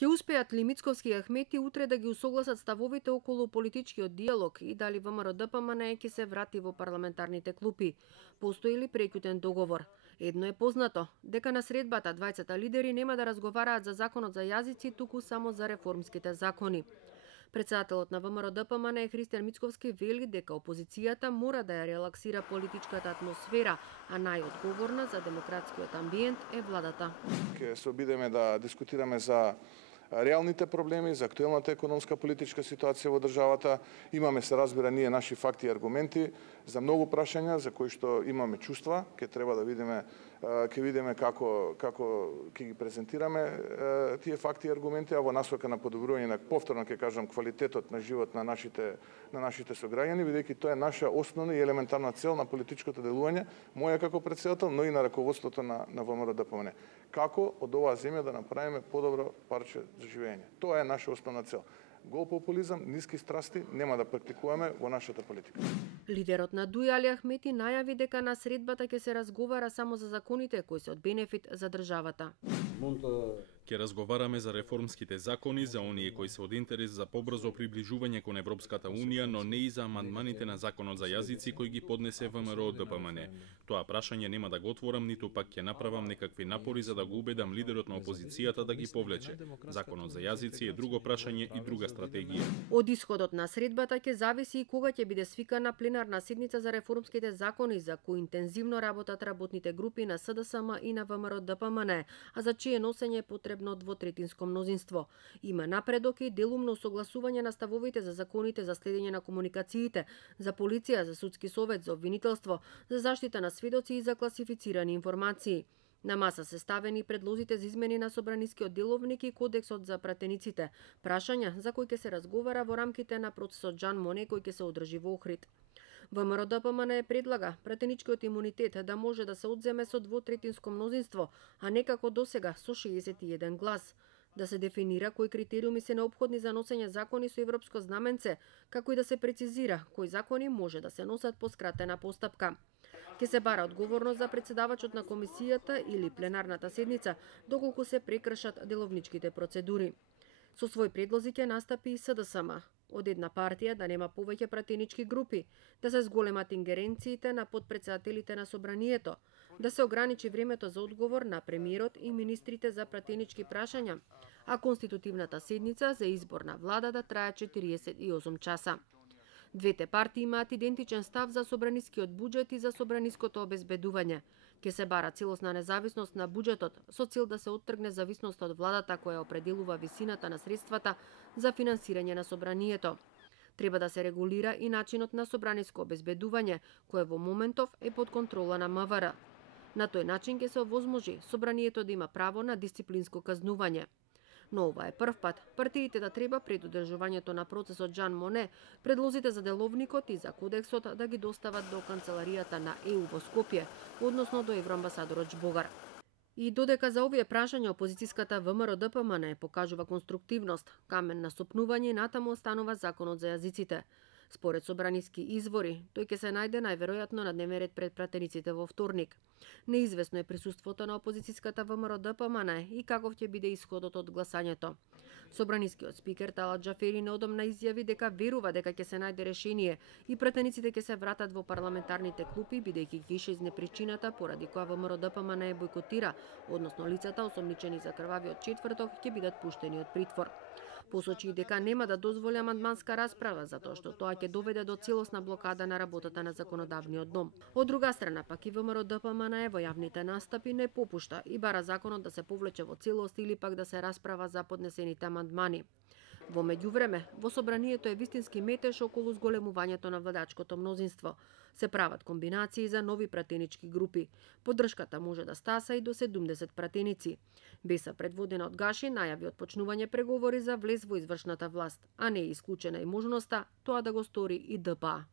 Ќе успеат ли Мицковски и Ахмети утре да ги усогласат ставовите околу политичкиот диалог и дали ВМРО-ДПМНЕ ќе се врати во парламентарните клупи? Постои ли прекјутен договор? Едно е познато, дека на средбата двајцата лидери нема да разговараат за законот за јазици, туку само за реформските закони. Председателот на ВМРО-ДПМНЕ Христијан Мицковски вели дека опозицијата мора да ја релаксира политичката атмосфера, а најодговорна за демократскиот амбиент е владата. Ќе се обидеме да дискутираме за реалните проблеми, за актуелната економска политичка ситуација во државата. Имаме, се разбира, ние наши факти и аргументи за многу прашања за кои што имаме чувства. Ќе треба да видиме како ќе ги презентираме тие факти и аргументи, а во насока на подобрување на, повторно ќе кажам, квалитетот на живот на нашите сограѓани, бидејќи тоа е наша основна и елементарна цел на политичкото делување, моја како претседател, но и на раководството на ВМРО-ДПМНЕ. Како од оваа земја да направиме подобро парче за живење. Тоа е наша основна цел. Гол популизам, ниски страсти нема да практикуваме во нашата политика. Лидерот на ДУИ Али Ахмети најави дека на средбата ќе се разговара само за законите кои се од бенефит за државата. Ќе разговараме за реформските закони, за оние кои се од интерес за побрзо приближување кон Европската Унија, но не и за амандманите на законот за јазици кои ги поднесе ВМРО-ДПМНЕ. Тоа прашање нема да го отворам, ниту пак ќе направам некакви напори за да го убедам лидерот на опозицијата да ги повлече. Законот за јазици е друго прашање и друга стратегија. Од исходот на средбата ќе зависи и кога ќе биде свикана пленарна седница за реформските закони за кои интензивно работат работните групи на СДСМ и на ВМРО-ДПМНЕ, а за чие носење е потребно двотретинско мнозинство. Има напредок и делумно согласување на ставовите за законите за следење на комуникациите, за полиција, за судски совет, за обвинителство, за заштита на сведоци и за класифицирани информации. На маса се ставени предлозите за измени на собранискиот деловник и кодексот за пратениците, прашања за кои ќе се разговара во рамките на процесот Жан Моне кој ќе се одржи во Охрид. ВМРО-ДПМНЕ предлага пратеничкиот имунитет да може да се одземе со двотретинско мнозинство, а не како досега со 61 глас. Да се дефинира кои критериуми се неопходни за носење закони со европско знаменце, како и да се прецизира кои закони може да се носат по скратена постапка. Ке се бара одговорност за председавачот на комисијата или пленарната седница, доколку се прекршат деловничките процедури. Со свој предлози ќе настапи и СДСМ. Од една партија да нема повеќе пратенички групи, да се зголемат ингеренциите на подпредседателите на собранието, да се ограничи времето за одговор на премиерот и министрите за пратенички прашања, а конститутивната седница за избор на влада да трае 48 часа. Двете партии имаат идентичен став за собранискиот буџет и за собраниското обезбедување. Ке се бара целосна независност на буџетот со цел да се оттргне зависноста од владата која определува висината на средствата за финансирање на собранието. Треба да се регулира и начинот на собраниско обезбедување, кое во моментов е под контрола на МВР. На тој начин ќе се овозможи собранието да има право на дисциплинско казнување. Но ова е прв пат партиите да треба пред одржувањето на процесот Жан Моне предлозите за деловникот и за кодексот да ги достават до канцеларијата на ЕУ во Скопје, односно до евроамбасадорот Жбогар. И додека за овие прашања опозицијската ВМРО-ДПМНЕ покажува конструктивност, камен на сопнување натаму останува законот за јазиците. Според собраниски извори, тој ќе се најде најверојатно на дневен ред пред пратениците во вторник. Неизвестно е присуството на опозицијската ВМРО-ДПМНЕ и каков ќе биде исходот од гласањето. Собранискиот спикер Талат Џафери неодамна изјави дека верува дека ќе се најде решение и пратениците ќе се вратат во парламентарните клупи бидејќи ќе ише причината поради која ВМРО-ДПМНЕ бойкотира, односно лицата осомничени за крвавиот четврток ќе бидат пуштени од притвор. Посочи дека нема да дозволи амандманска расправа затоа што тоа ќе доведе до целосна блокада на работата на законодавниот дом. Од друга страна пак и ВМРО-ДПМНЕ во јавните настапи не попушта и бара законот да се повлече во целост или пак да се расправа за поднесените амандмани. Во меѓувреме, во собранието е вистински метеж околу зголемувањето на владачкото мнозинство. Се прават комбинации за нови пратенички групи. Поддршката може да стаса и до 70 пратеници. Беса предводена од Гаши најави отпочнување преговори за влез во извршната власт, а не е исклучена и можноста тоа да го стори и ДПА.